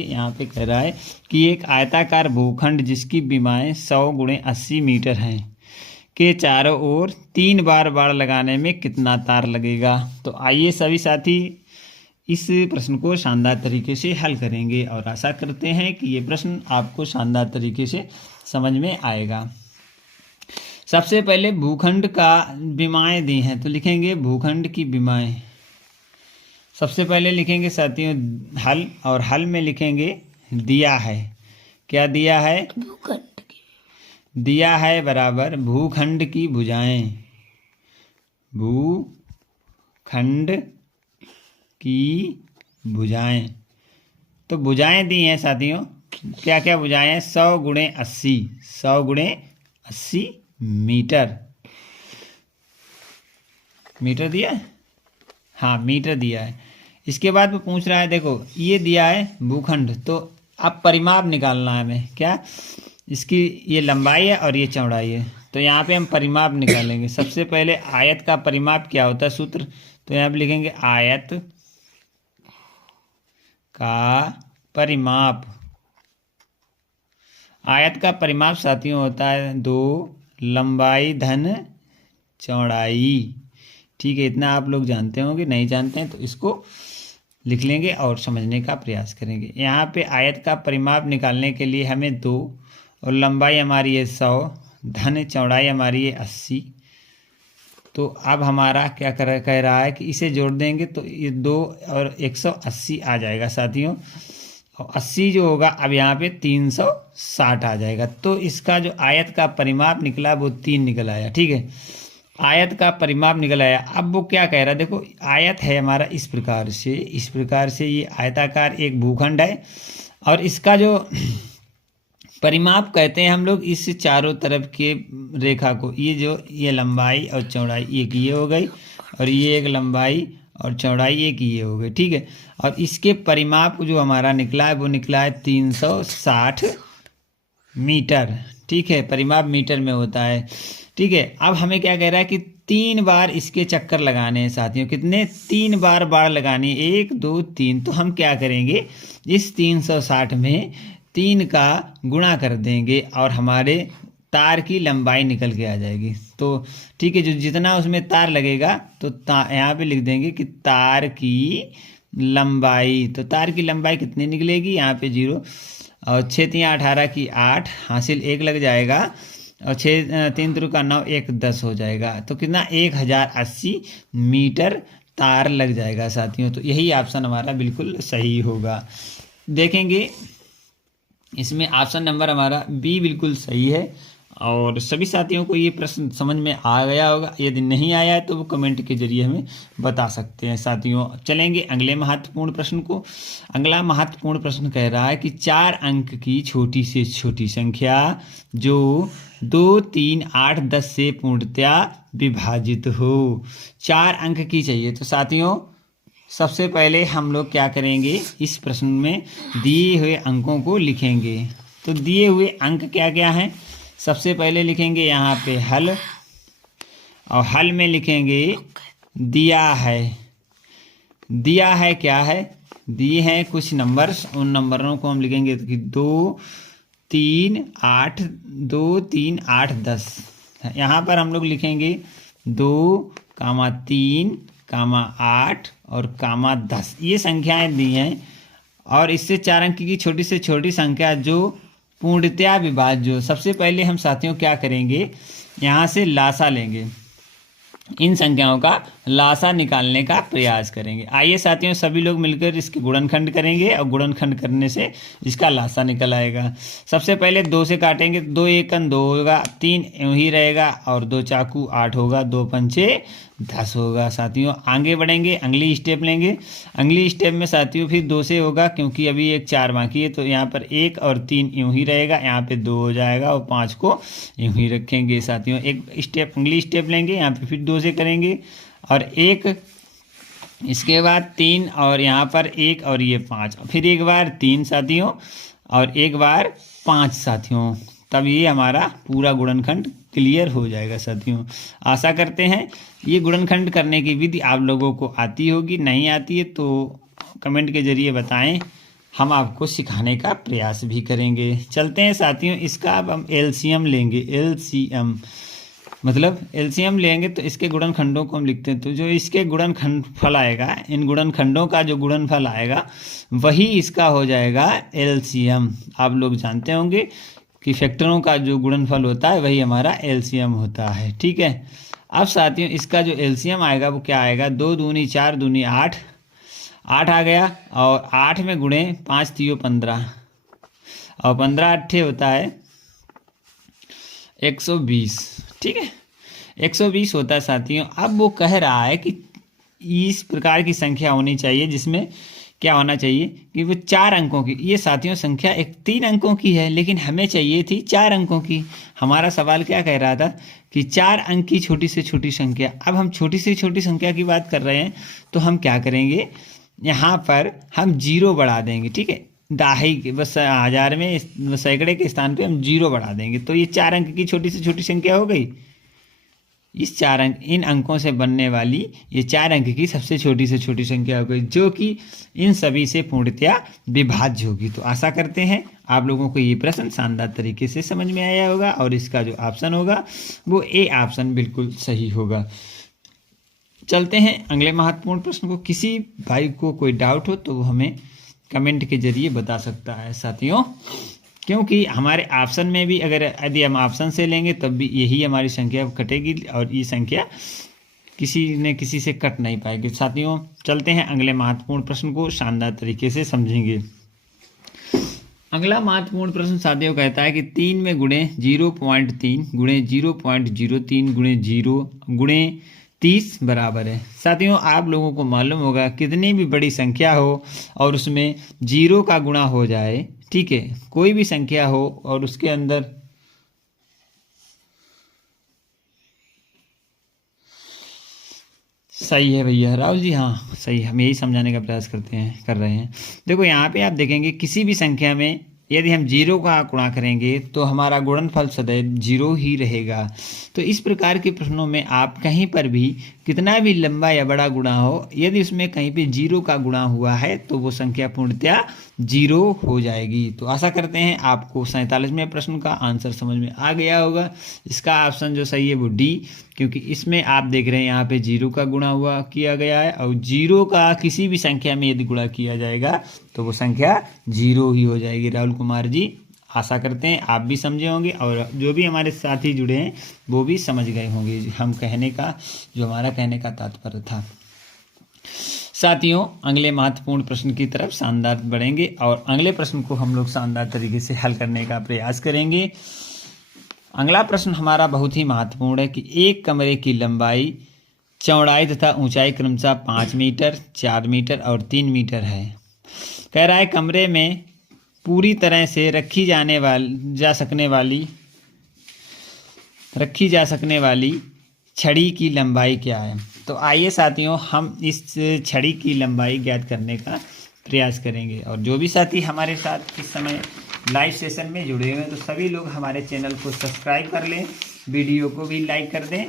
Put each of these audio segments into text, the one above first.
यहाँ पे कह रहा है कि एक आयताकार भूखंड जिसकी विमाएं 100 × 80 मीटर हैं के चारों ओर 3 बार बाड़ लगाने में कितना तार लगेगा। तो आइए सभी साथी इस प्रश्न को शानदार तरीके से हल करेंगे और आशा करते हैं कि ये प्रश्न आपको शानदार तरीके से समझ में आएगा। सबसे पहले भूखंड का विमाएं दी हैं तो लिखेंगे भूखंड की विमाएं। सबसे पहले लिखेंगे साथियों हल, और हल में लिखेंगे दिया है। क्या दिया है? भूखंड की। दिया है बराबर भूखंड की भुजाएं। भूखंड की भुजाएं, तो भुजाएं दी हैं साथियों। क्या क्या भुजाएं हैं? 100 × 80, 100 × 80 मीटर। मीटर दिया है? हाँ मीटर दिया है। इसके बाद वो पूछ रहा है, देखो ये दिया है भूखंड, तो अब परिमाप निकालना है हमें। क्या? इसकी ये लंबाई है और ये चौड़ाई है, तो यहाँ पे हम परिमाप निकालेंगे। सबसे पहले आयत का परिमाप क्या होता है सूत्र, तो यहाँ पे लिखेंगे आयत का परिमाप। आयत का परिमाप साथियों होता है 2 लंबाई धन चौड़ाई। ठीक है, इतना आप लोग जानते होंगे, नहीं जानते हैं तो इसको लिख लेंगे और समझने का प्रयास करेंगे। यहाँ पे आयत का परिमाप निकालने के लिए हमें 2 और लंबाई हमारी है 100, धन चौड़ाई हमारी है 80। तो अब हमारा क्या कह रहा है कि इसे जोड़ देंगे तो ये 2 और 180 आ जाएगा साथियों, और 80 जो होगा अब यहाँ पे 360 आ जाएगा। तो इसका जो आयत का परिमाप निकला वो 3 निकल आया। ठीक है, आयत का परिमाप निकल आया। अब वो क्या कह रहा है, देखो आयत है हमारा इस प्रकार से ये आयताकार एक भूखंड है, और इसका जो परिमाप कहते हैं हम लोग इस चारों तरफ के रेखा को, ये लंबाई और चौड़ाई एक ये हो गई, और ये एक लंबाई और चौड़ाई एक ये हो गई। ठीक है, और इसके परिमाप जो हमारा निकला है वो निकला है 360 मीटर। ठीक है, परिमाप मीटर में होता है। ठीक है, अब हमें क्या कह रहा है कि 3 बार इसके चक्कर लगाने हैं साथियों। कितने? 3 बार बाड़ लगानी है, 1 2 3। तो हम क्या करेंगे, इस 360 में 3 का गुणा कर देंगे और हमारे तार की लंबाई निकल के आ जाएगी। तो ठीक है, जो जितना उसमें तार लगेगा तो यहाँ पे लिख देंगे कि तार की लंबाई। तो तार की लंबाई कितनी निकलेगी? यहाँ पे 0 और 6 3 18 की 8 हासिल 1 लग जाएगा, और 6 3 3 का 9 1 10 हो जाएगा। तो कितना? 1080 मीटर तार लग जाएगा साथियों। तो यही ऑप्शन हमारा बिल्कुल सही होगा। देखेंगे इसमें ऑप्शन नंबर हमारा बी बिल्कुल सही है। और सभी साथियों को ये प्रश्न समझ में आ गया होगा। यदि नहीं आया है तो वो कमेंट के जरिए हमें बता सकते हैं साथियों। चलेंगे अगले महत्वपूर्ण प्रश्न को। अगला महत्वपूर्ण प्रश्न कह रहा है कि 4 अंक की छोटी से छोटी संख्या जो 2 3 8 10 से पूर्णतया विभाजित हो। 4 अंक की चाहिए। तो साथियों सबसे पहले हम लोग क्या करेंगे, इस प्रश्न में दिए हुए अंकों को लिखेंगे। तो दिए हुए अंक क्या क्या हैं? सबसे पहले लिखेंगे यहाँ पे हल, और हल में लिखेंगे दिया है। दिया है क्या है? दिए हैं कुछ नंबर्स, उन नंबरों को हम लिखेंगे कि 2 3 8 2 3 8 10। यहाँ पर हम लोग लिखेंगे 2 3 8 और 10। ये संख्याएं दी हैं, और इससे 4 अंक की छोटी से छोटी संख्या जो पूर्णतया विभाज्य। सबसे पहले हम साथियों क्या करेंगे, यहाँ से लासा लेंगे, इन संख्याओं का लासा निकालने का प्रयास करेंगे। आइए साथियों सभी लोग मिलकर इसके गुणनखंड करेंगे, और गुणनखंड करने से इसका लासा निकल आएगा। सबसे पहले 2 से काटेंगे, 2 एकन 2 होगा, 3 यूं ही रहेगा, और 2 चाकू 8 होगा, 2 पंचे 10 होगा। साथियों आगे बढ़ेंगे, अगली स्टेप लेंगे। अगली स्टेप में साथियों फिर 2 से होगा, क्योंकि अभी एक 4 बाकी है, तो यहाँ पर 1 और 3 यूं ही रहेगा, यहाँ पे 2 हो जाएगा, और 5 को यूं ही रखेंगे। साथियों एक स्टेप अगली स्टेप लेंगे, यहाँ पे फिर 2 से करेंगे, और 1 इसके बाद 3, और यहाँ पर 1 और ये 5, फिर एक बार 3 साथियों, और एक बार 5 साथियों। तब ये हमारा पूरा गुणनखंड क्लियर हो जाएगा साथियों। आशा करते हैं ये गुणनखंड करने की विधि आप लोगों को आती होगी। नहीं आती है तो कमेंट के जरिए बताएं। हम आपको सिखाने का प्रयास भी करेंगे। चलते हैं साथियों, इसका अब हम एलसीएम लेंगे। एलसीएम मतलब एलसीएम लेंगे तो इसके गुणनखंडों को हम लिखते हैं। तो जो इसके गुणनफल आएगा, इन गुणनखंडों का जो गुणनफल आएगा वही इसका हो जाएगा एलसीएम। आप लोग जानते होंगे कि फैक्टरों का जो गुणनफल होता है वही हमारा एलसीएम होता है। ठीक है, अब साथियों इसका जो एलसीएम आएगा वो क्या आएगा, 2 दूनी 4 दूनी 8, 8 आ गया, और 8 में गुणे 5 तियो 15, और 15 अट्ठे होता है 120। ठीक है, 120 होता है साथियों। अब वो कह रहा है कि इस प्रकार की संख्या होनी चाहिए जिसमें क्या होना चाहिए कि वो 4 अंकों की। ये साथियों संख्या 3 अंकों की है, लेकिन हमें चाहिए थी 4 अंकों की। हमारा सवाल क्या कह रहा था कि 4 अंक की छोटी से छोटी संख्या। अब हम छोटी से छोटी संख्या की बात कर रहे हैं, तो हम क्या करेंगे, यहाँ पर हम 0 बढ़ा देंगे। ठीक है, दहाई के बस हज़ार में सैकड़े के स्थान पे हम 0 बढ़ा देंगे, तो ये 4 अंक की छोटी से छोटी संख्या हो गई। इस 4 अंक, इन अंकों से बनने वाली ये 4 अंक की सबसे छोटी से छोटी संख्या हो गई, जो कि इन सभी से पूर्णतया विभाज्य होगी। तो आशा करते हैं आप लोगों को ये प्रश्न शानदार तरीके से समझ में आया होगा, और इसका जो ऑप्शन होगा वो ए ऑप्शन बिल्कुल सही होगा। चलते हैं अगले महत्वपूर्ण प्रश्न को। किसी भाई को कोई डाउट हो तो वो हमें कमेंट के जरिए बता सकता है साथियों, क्योंकि हमारे ऑप्शन में भी अगर यदि हम ऑप्शन से लेंगे तब भी यही हमारी संख्या कटेगी, और ये संख्या किसी न किसी से कट नहीं पाएगी। साथियों चलते हैं अगले महत्वपूर्ण प्रश्न को शानदार तरीके से समझेंगे। अगला महत्वपूर्ण प्रश्न साथियों कहता है कि 3 में गुणे 0.3 गुणे 0.03 गुणे 0 गुणे 30 बराबर है। साथियों आप लोगों को मालूम होगा कितनी भी बड़ी संख्या हो और उसमें 0 का गुणा हो जाए, ठीक है, कोई भी संख्या हो और उसके अंदर सही है भैया राहुल जी, हाँ सही, हम यही समझाने का प्रयास कर रहे हैं। देखो यहाँ पे आप देखेंगे किसी भी संख्या में यदि हम 0 का गुणा करेंगे तो हमारा गुणनफल सदैव 0 ही रहेगा। तो इस प्रकार के प्रश्नों में आप कहीं पर भी कितना भी लंबा या बड़ा गुणा हो, यदि उसमें कहीं पे 0 का गुणा हुआ है तो वो संख्या पूर्णतया 0 हो जाएगी। तो आशा करते हैं आपको 47वें प्रश्न का आंसर समझ में आ गया होगा। इसका ऑप्शन जो सही है वो डी, क्योंकि इसमें आप देख रहे हैं यहाँ पे 0 का गुणा हुआ किया गया है, और 0 का किसी भी संख्या में यदि गुणा किया जाएगा तो वो संख्या 0 ही हो जाएगी। राहुल कुमार जी आशा करते हैं आप भी समझे होंगे, और जो भी हमारे साथी जुड़े हैं वो भी समझ गए होंगे हम कहने का, जो हमारा कहने का तात्पर्य था। साथियों अगले महत्वपूर्ण प्रश्न की तरफ शानदार बढ़ेंगे, और अगले प्रश्न को हम लोग शानदार तरीके से हल करने का प्रयास करेंगे। अगला प्रश्न हमारा बहुत ही महत्वपूर्ण है कि एक कमरे की लंबाई, चौड़ाई तथा ऊंचाई क्रमशः 5 मीटर, 4 मीटर और 3 मीटर है। कह रहा है कमरे में पूरी तरह से रखी जा सकने वाली छड़ी की लंबाई क्या है। तो आइए साथियों हम इस छड़ी की लंबाई ज्ञात करने का प्रयास करेंगे, और जो भी साथी हमारे साथ इस समय लाइव सेशन में जुड़े हुए हैं तो सभी लोग हमारे चैनल को सब्सक्राइब कर लें, वीडियो को भी लाइक कर दें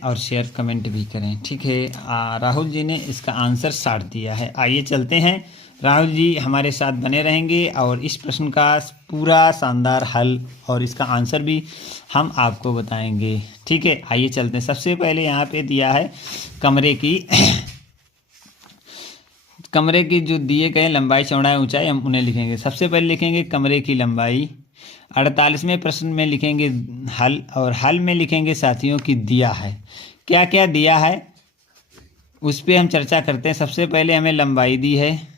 और शेयर कमेंट भी करें। ठीक है, राहुल जी ने इसका आंसर 60 दिया है। आइए चलते हैं, राहुल जी हमारे साथ बने रहेंगे और इस प्रश्न का पूरा शानदार हल और इसका आंसर भी हम आपको बताएंगे। ठीक है, आइए चलते हैं। सबसे पहले यहाँ पे दिया है कमरे की जो दिए गए लंबाई, चौड़ाई, ऊंचाई, हम उन्हें लिखेंगे। सबसे पहले लिखेंगे कमरे की लंबाई। 48वें प्रश्न में लिखेंगे हल, और हल में लिखेंगे साथियों की दिया है। क्या क्या दिया है उस पर हम चर्चा करते हैं। सबसे पहले हमें लंबाई दी है,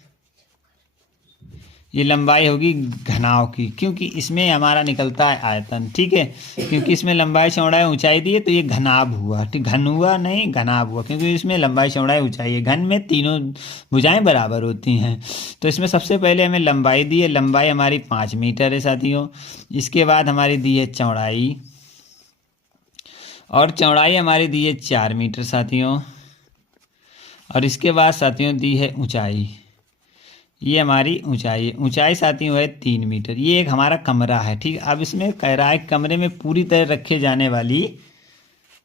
ये लंबाई होगी घनाव की, क्योंकि इसमें हमारा निकलता है आयतन। ठीक है, क्योंकि इसमें लंबाई, चौड़ाई, ऊंचाई दी है तो ये घनाभ हुआ। ठीक, घन हुआ नहीं, घनाभ हुआ, क्योंकि इसमें लंबाई, चौड़ाई, ऊंचाई है। घन में तीनों भुजाएं बराबर होती हैं। तो इसमें सबसे पहले हमें लंबाई दी है, लंबाई हमारी 5 मीटर है साथियों। इसके बाद हमारी दी है चौड़ाई, और चौड़ाई हमारी दी है 4 मीटर साथियों। और इसके बाद साथियों दी है ऊंचाई, ये हमारी ऊंचाई है। ऊंचाई साथियों है 3 मीटर। ये एक हमारा कमरा है। ठीक, अब इसमें कह रहा है कमरे में पूरी तरह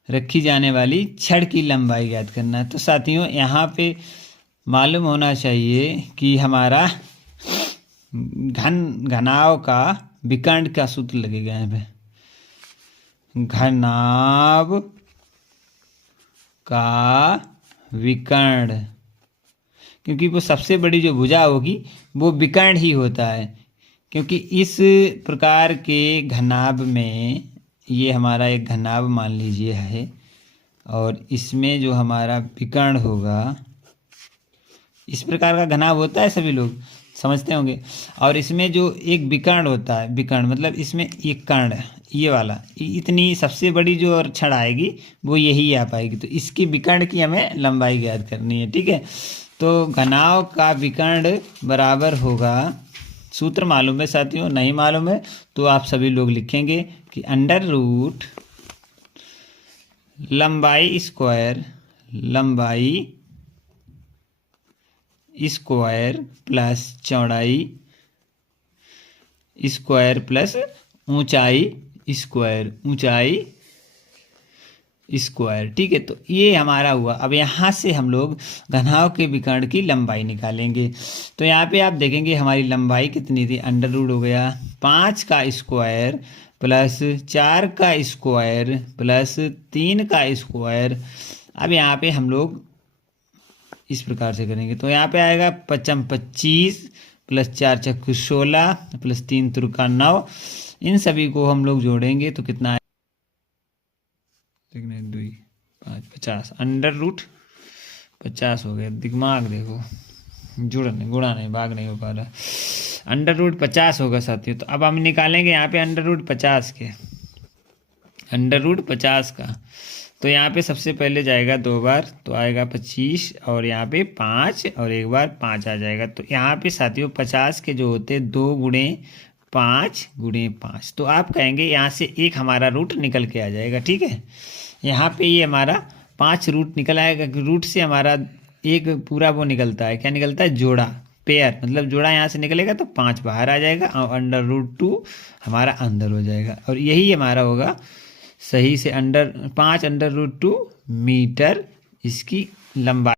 रखी जाने वाली छड़ की लंबाई ज्ञात करना है। तो साथियों यहाँ पे मालूम होना चाहिए कि हमारा घनाव का विकर्ण का सूत्र लगेगा यहाँ पे। घनाव का विकर्ण, क्योंकि वो सबसे बड़ी जो भुजा होगी वो विकर्ण ही होता है, क्योंकि इस प्रकार के घनाभ में, ये हमारा एक घनाभ मान लीजिए है, और इसमें जो हमारा विकर्ण होगा, इस प्रकार का घनाभ होता है, सभी लोग समझते होंगे। और इसमें जो एक विकर्ण होता है, विकर्ण मतलब इसमें एक कर्ण, ये वाला, इतनी सबसे बड़ी जो छड़ आएगी वो यही आ पाएगी। तो इसकी विकर्ण की हमें लंबाई ज्ञात करनी है, ठीक है। तो घनाभ का विकर्ण बराबर होगा, सूत्र मालूम है साथियों, नहीं मालूम है तो आप सभी लोग लिखेंगे कि अंडर रूट लंबाई स्क्वायर प्लस चौड़ाई स्क्वायर प्लस ऊंचाई स्क्वायर, ठीक है। तो ये हमारा हुआ। अब यहाँ से हम लोग घनाभ के विकर्ण की लंबाई निकालेंगे। तो यहाँ पे आप देखेंगे हमारी लंबाई कितनी थी, अंडर रूट हो गया 5 का स्क्वायर प्लस 4 का स्क्वायर प्लस 3 का स्क्वायर। अब यहाँ पे हम लोग इस प्रकार से करेंगे, तो यहाँ पे आएगा 5 25 प्लस 4 चक्कू 16 प्लस 3 तुरका 9। इन सभी को हम लोग जोड़ेंगे तो कितना आएगा, 2 5 50, अंडर रूट 50 हो गया। दिमाग देखो, गुणा नहीं, भाग नहीं हो पा रहा। अंडर रूट 50 होगा साथियों। तो अब हम निकालेंगे यहाँ पे अंडर रूट 50 का। तो यहाँ पे सबसे पहले जाएगा 2 बार, तो आएगा 25, और यहाँ पे 5 और एक बार 5 आ जाएगा। तो यहाँ पे साथियों 50 के जो होते 2 गुणे 5, तो आप कहेंगे यहाँ से एक हमारा रूट निकल के आ जाएगा, ठीक है। यहाँ पे ये हमारा 5 रूट निकल आएगा। रूट से हमारा एक पूरा वो निकलता है, क्या निकलता है, जोड़ा, पेयर, मतलब जोड़ा यहाँ से निकलेगा तो 5 बाहर आ जाएगा और अंडर रूट 2 हमारा अंदर हो जाएगा। और यही हमारा होगा सही से 5 अंडर रूट 2 मीटर इसकी लंबाई।